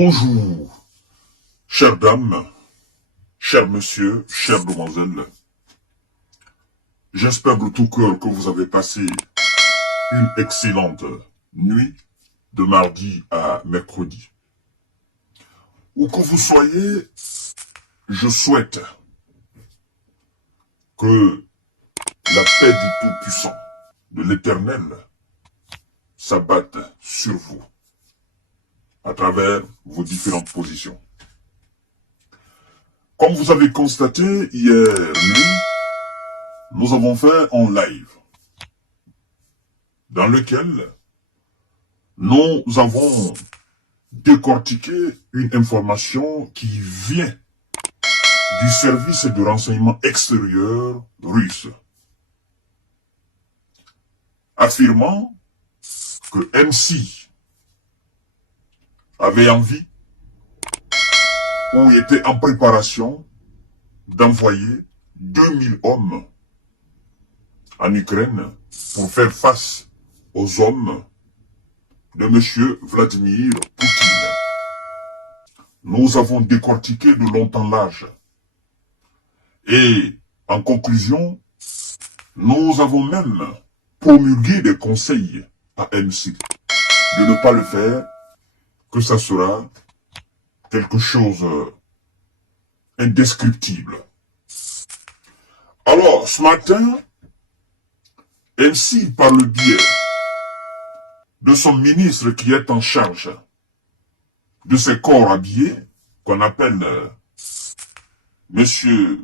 Bonjour, chères dames, chers messieurs, chères demoiselles. J'espère de tout cœur que vous avez passé une excellente nuit de mardi à mercredi. Où que vous soyez, je souhaite que la paix du Tout-Puissant, de l'Éternel, s'abatte sur vous à travers vos différentes positions. Comme vous avez constaté hier nuit, nous avons fait un live dans lequel nous avons décortiqué une information qui vient du service de renseignement extérieur russe, affirmant que MC avait envie ou était en préparation d'envoyer 2000 hommes en Ukraine pour faire face aux hommes de M. Vladimir Poutine. Nous avons décortiqué de long en large. Et en conclusion, nous avons même promulgué des conseils à MC de ne pas le faire, que ça sera quelque chose indescriptible. Alors, ce matin, MC, par le biais de son ministre qui est en charge de ces corps habillés, qu'on appelle Monsieur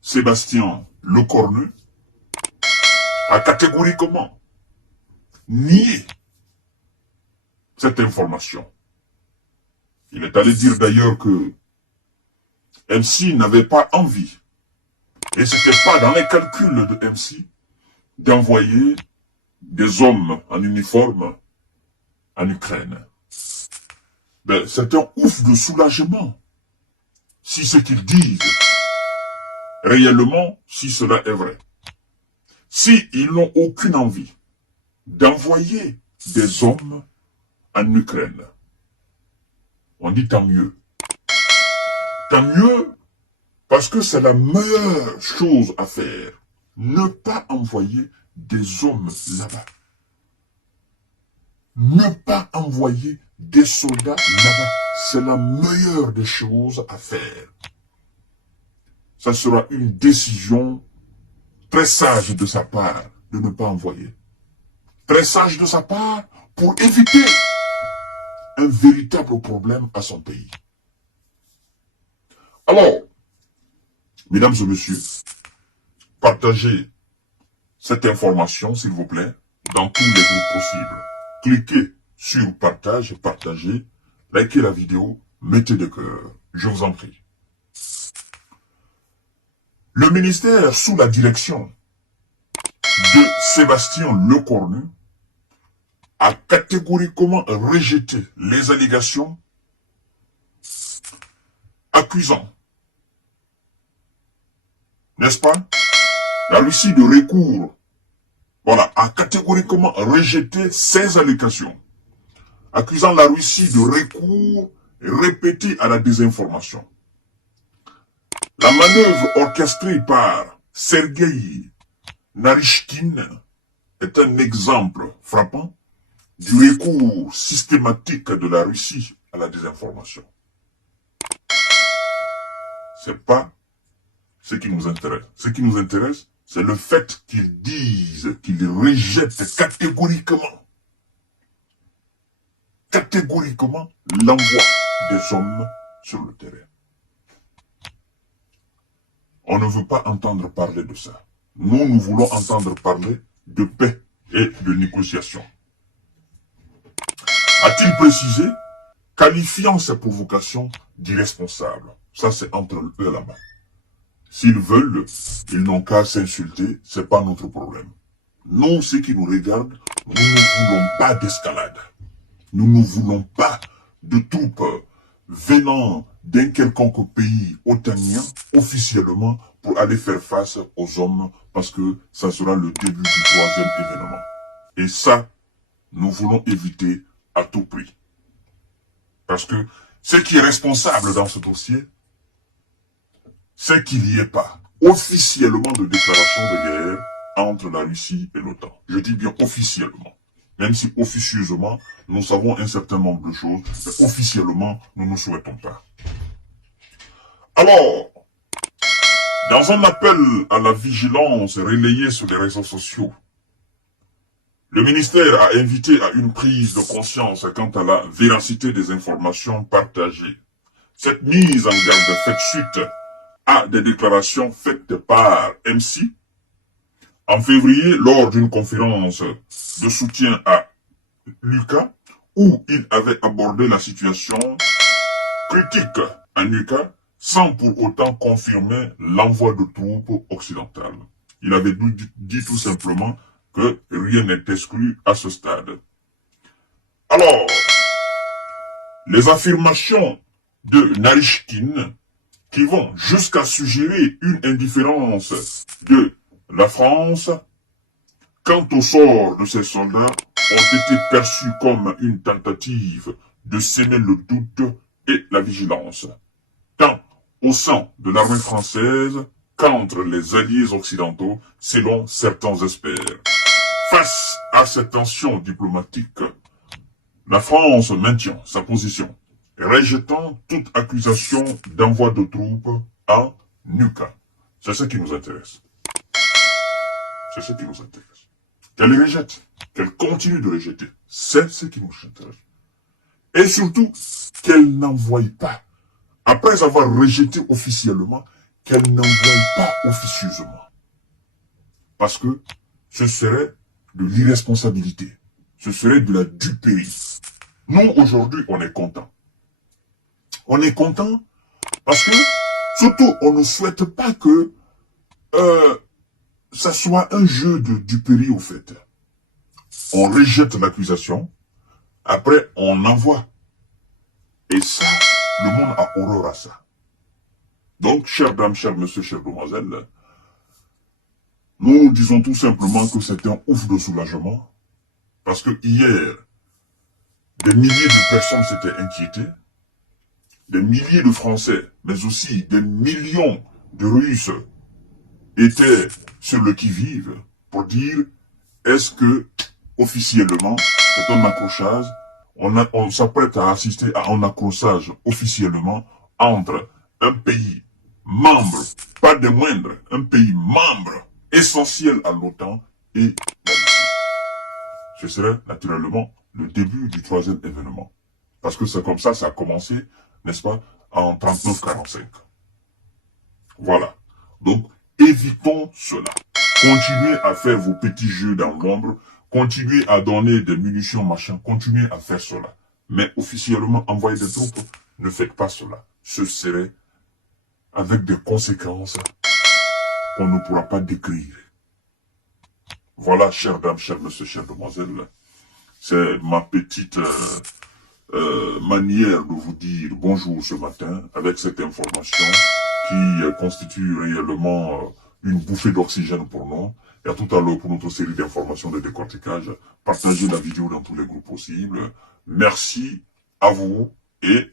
Sébastien Lecornu, a catégoriquement nié cette information. Il est allé dire d'ailleurs que MC n'avait pas envie, et ce n'était pas dans les calculs de MC, d'envoyer des hommes en uniforme en Ukraine. Ben, c'est un ouf de soulagement, si ce qu'ils disent, réellement, si cela est vrai. Si ils n'ont aucune envie d'envoyer des hommes en Ukraine, on dit tant mieux. Tant mieux, parce que c'est la meilleure chose à faire. Ne pas envoyer des hommes là-bas. Ne pas envoyer des soldats là-bas. C'est la meilleure des choses à faire. Ça sera une décision très sage de sa part de ne pas envoyer. Très sage de sa part pour éviter un véritable problème à son pays. Alors, mesdames et messieurs, partagez cette information, s'il vous plaît, dans tous les groupes possibles. Cliquez sur partage, partagez, likez la vidéo, mettez des cœurs. Je vous en prie. Le ministère, sous la direction de Sébastien Lecornu, a catégoriquement rejeté les allégations accusant, n'est-ce pas, la Russie de recours, voilà, a catégoriquement rejeté ces allégations, accusant la Russie de recours répété à la désinformation. La manœuvre orchestrée par Sergueï Narishkin est un exemple frappant du recours systématique de la Russie à la désinformation. C'est pas ce qui nous intéresse. Ce qui nous intéresse, c'est le fait qu'ils disent, qu'ils rejettent catégoriquement l'envoi des hommes sur le terrain. On ne veut pas entendre parler de ça. Nous voulons entendre parler de paix et de négociation. A-t-il précisé, qualifiant ces provocations d'irresponsables? Ça, c'est entre eux et là-bas. S'ils veulent, ils n'ont qu'à s'insulter, c'est pas notre problème. Nous, ceux qui nous regardent, nous ne voulons pas d'escalade. Nous ne voulons pas de troupes venant d'un quelconque pays otanien, officiellement, pour aller faire face aux hommes, parce que ça sera le début du troisième événement. Et ça, nous voulons éviter à tout prix. Parce que Ce qui est responsable dans ce dossier, c'est qu'il n'y ait pas officiellement de déclaration de guerre entre la Russie et l'OTAN. Je dis bien officiellement. Même si officieusement, nous savons un certain nombre de choses, mais officiellement, nous ne souhaitons pas. Alors, dans un appel à la vigilance relayé sur les réseaux sociaux, le ministère a invité à une prise de conscience quant à la véracité des informations partagées. Cette mise en garde fait suite à des déclarations faites par MC en février lors d'une conférence de soutien à l'UQA où il avait abordé la situation critique en UQA sans pour autant confirmer l'envoi de troupes occidentales. Il avait dit tout simplement que rien n'est exclu à ce stade. Alors, les affirmations de Narishkin qui vont jusqu'à suggérer une indifférence de la France quant au sort de ces soldats ont été perçus comme une tentative de semer le doute et la vigilance, tant au sein de l'armée française qu'entre les alliés occidentaux, selon certains experts. Face à cette tension diplomatique, la France maintient sa position, rejetant toute accusation d'envoi de troupes à UQA. C'est ce qui nous intéresse. C'est ce qui nous intéresse. Qu'elle les rejette, qu'elle continue de rejeter. C'est ce qui nous intéresse. Et surtout, qu'elle n'envoie pas, après avoir rejeté officiellement, qu'elle n'envoie pas officieusement. Parce que ce serait de l'irresponsabilité. Ce serait de la duperie. Nous, aujourd'hui, on est content. On est content parce que, surtout, on ne souhaite pas que ça soit un jeu de duperie, au fait. On rejette l'accusation, après on envoie. Et ça, le monde a horreur à ça. Donc, chères dames, chers messieurs, chères demoiselles, nous disons tout simplement que c'est un ouf de soulagement, parce que hier, des milliers de personnes s'étaient inquiétées, des milliers de Français, mais aussi des millions de Russes étaient sur le qui-vive pour dire, est-ce que, officiellement, c'est un accrochage, on s'apprête à assister à un accrochage officiellement entre un pays membre, pas des moindres, un pays membre essentiel à l'OTAN et la Russie. Ce serait naturellement le début du troisième événement. Parce que c'est comme ça a commencé, n'est-ce pas, en 39-45. Voilà. Donc, évitons cela. Continuez à faire vos petits jeux dans l'ombre, continuez à donner des munitions, machin, continuez à faire cela. Mais officiellement, envoyer des troupes, ne faites pas cela. Ce serait avec des conséquences qu'on ne pourra pas décrire. Voilà, chères dames, chers messieurs, chères demoiselles, c'est ma petite manière de vous dire bonjour ce matin avec cette information qui constitue réellement une bouffée d'oxygène pour nous. Et à tout à l'heure pour notre série d'informations de décortiquage. Partagez la vidéo dans tous les groupes possibles. Merci à vous et